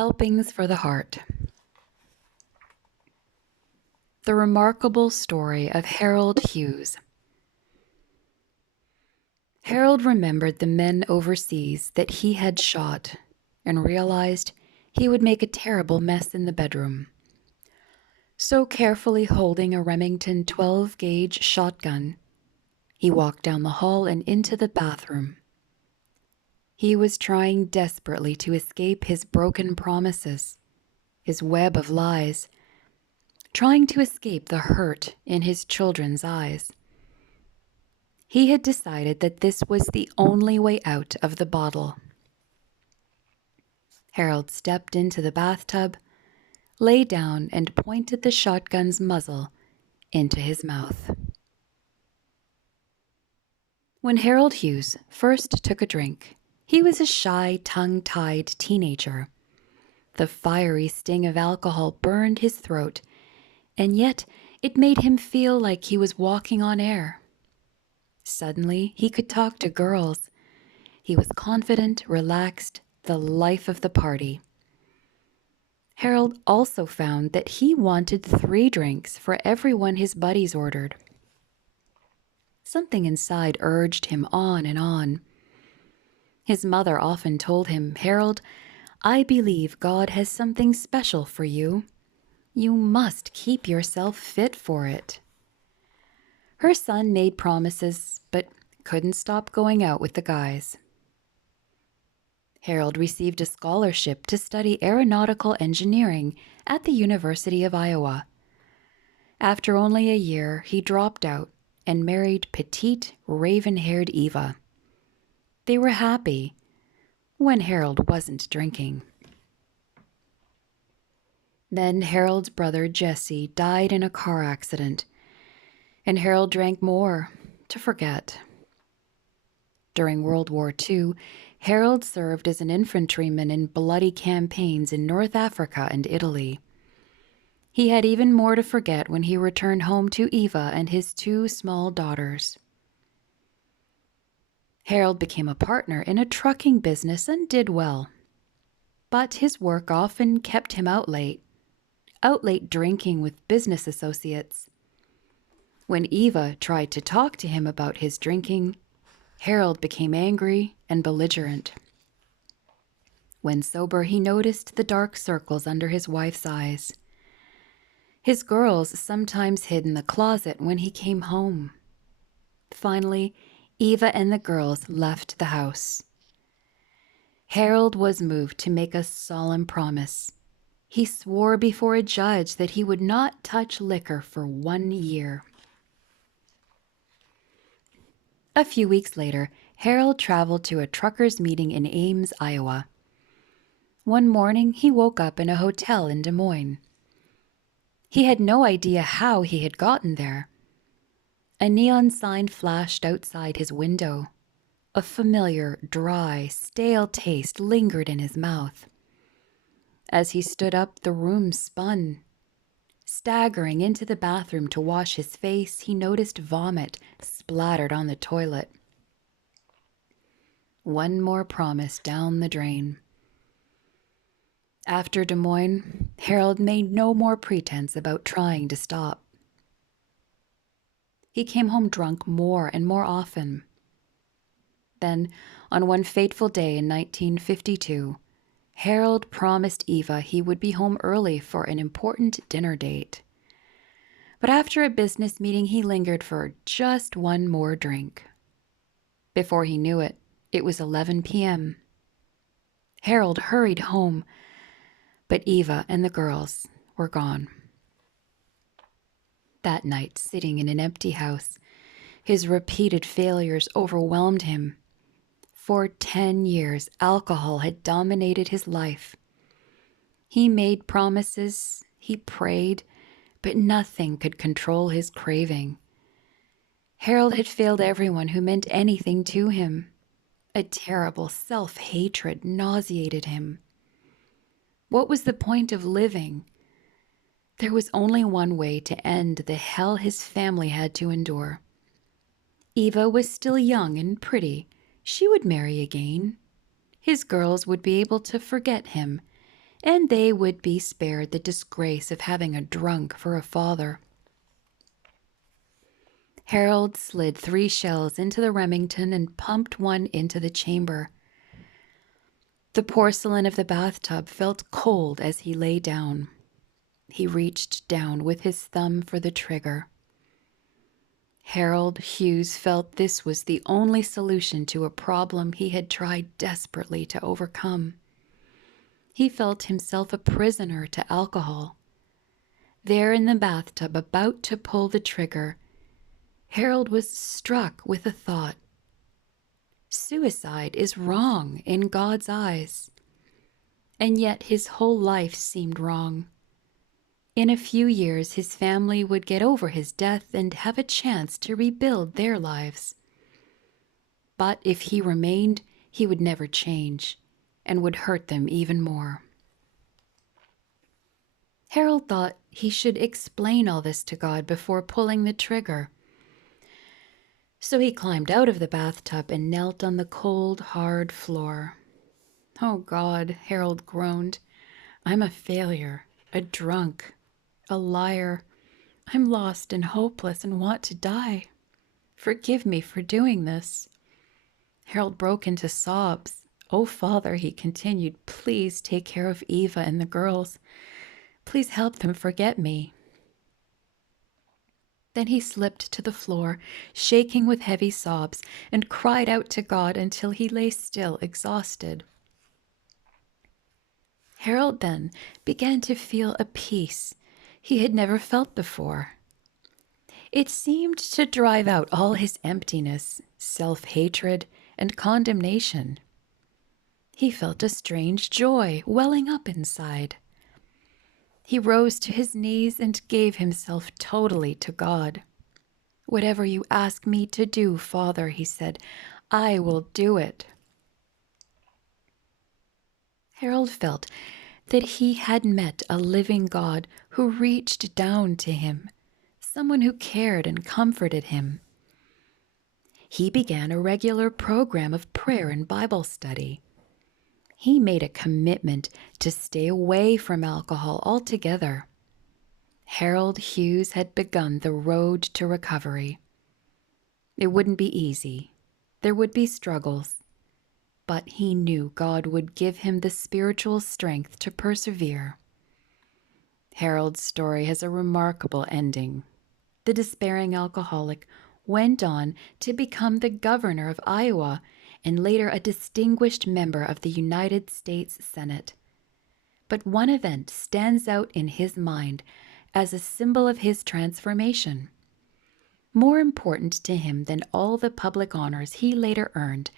Helpings for the Heart. The remarkable story of Harold Hughes. Harold remembered the men overseas that he had shot and realized he would make a terrible mess in the bedroom. So carefully holding a Remington 12-gauge shotgun, he walked down the hall and into the bathroom. He was trying desperately to escape his broken promises, his web of lies, trying to escape the hurt in his children's eyes. He had decided that this was the only way out of the bottle. Harold stepped into the bathtub, lay down, and pointed the shotgun's muzzle into his mouth. When Harold Hughes first took a drink, he was a shy, tongue-tied teenager. The fiery sting of alcohol burned his throat, and yet it made him feel like he was walking on air. Suddenly, he could talk to girls. He was confident, relaxed, the life of the party. Harold also found that he wanted 3 drinks for every one his buddies ordered. Something inside urged him on and on. His mother often told him, "Harold, I believe God has something special for you. You must keep yourself fit for it." Her son made promises, but couldn't stop going out with the guys. Harold received a scholarship to study aeronautical engineering at the University of Iowa. After only a year, he dropped out and married petite, raven-haired Eva. They were happy when Harold wasn't drinking. Then Harold's brother Jesse died in a car accident, and Harold drank more to forget. During World War II, Harold served as an infantryman in bloody campaigns in North Africa and Italy. He had even more to forget when he returned home to Eva and his 2 small daughters. Harold became a partner in a trucking business and did well. But his work often kept him out late drinking with business associates. When Eva tried to talk to him about his drinking, Harold became angry and belligerent. When sober, he noticed the dark circles under his wife's eyes. His girls sometimes hid in the closet when he came home. Finally, Eva and the girls left the house. Harold was moved to make a solemn promise. He swore before a judge that he would not touch liquor for 1 year. A few weeks later, Harold traveled to a truckers' meeting in Ames, Iowa. One morning, he woke up in a hotel in Des Moines. He had no idea how he had gotten there. A neon sign flashed outside his window. A familiar, dry, stale taste lingered in his mouth. As he stood up, the room spun. Staggering into the bathroom to wash his face, he noticed vomit splattered on the toilet. One more promise down the drain. After Des Moines, Harold made no more pretense about trying to stop. He came home drunk more and more often. Then, on one fateful day in 1952, Harold promised Eva he would be home early for an important dinner date. But after a business meeting, he lingered for just one more drink. Before he knew it, it was 11 p.m. Harold hurried home, but Eva and the girls were gone. That night, sitting in an empty house, his repeated failures overwhelmed him. For 10 years, alcohol had dominated his life. He made promises, he prayed, but nothing could control his craving. Harold had failed everyone who meant anything to him. A terrible self-hatred nauseated him. What was the point of living? There was only one way to end the hell his family had to endure. Eva was still young and pretty. She would marry again. His girls would be able to forget him, and they would be spared the disgrace of having a drunk for a father. Harold slid 3 shells into the Remington and pumped one into the chamber. The porcelain of the bathtub felt cold as he lay down. He reached down with his thumb for the trigger. Harold Hughes felt this was the only solution to a problem he had tried desperately to overcome. He felt himself a prisoner to alcohol. There in the bathtub, about to pull the trigger, Harold was struck with a thought. Suicide is wrong in God's eyes. And yet his whole life seemed wrong. In a few years, his family would get over his death and have a chance to rebuild their lives. But if he remained, he would never change and would hurt them even more. Harold thought he should explain all this to God before pulling the trigger. So he climbed out of the bathtub and knelt on the cold, hard floor. "Oh God," Harold groaned, "I'm a failure, a drunk, a liar. I'm lost and hopeless and want to die. Forgive me for doing this." Harold broke into sobs. "Oh, Father," he continued, "please take care of Eva and the girls. Please help them forget me." Then he slipped to the floor, shaking with heavy sobs, and cried out to God until he lay still, exhausted. Harold then began to feel a peace he had never felt before. It seemed to drive out all his emptiness, self-hatred, and condemnation. He felt a strange joy welling up inside. He rose to his knees and gave himself totally to God. "Whatever you ask me to do, Father," he said, "I will do it." Harold felt that he had met a living God who reached down to him, someone who cared and comforted him. He began a regular program of prayer and Bible study. He made a commitment to stay away from alcohol altogether. Harold Hughes had begun the road to recovery. It wouldn't be easy. There would be struggles. But he knew God would give him the spiritual strength to persevere. Harold's story has a remarkable ending. The despairing alcoholic went on to become the governor of Iowa and later a distinguished member of the United States Senate. But one event stands out in his mind as a symbol of his transformation. More important to him than all the public honors he later earned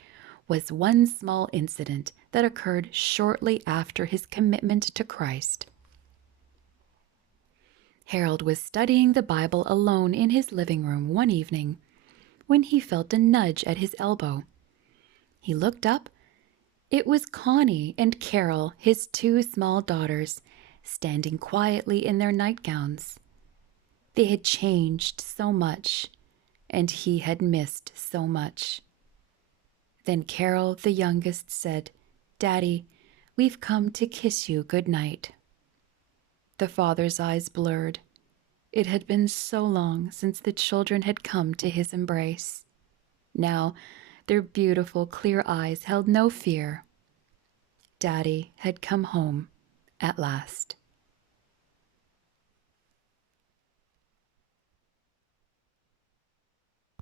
was one small incident that occurred shortly after his commitment to Christ. Harold was studying the Bible alone in his living room one evening when he felt a nudge at his elbow. He looked up. It was Connie and Carol, his 2 small daughters, standing quietly in their nightgowns. They had changed so much, and he had missed so much. Then Carol, the youngest, said, "Daddy, we've come to kiss you good night." The father's eyes blurred. It had been so long since the children had come to his embrace. Now, their beautiful, clear eyes held no fear. Daddy had come home at last.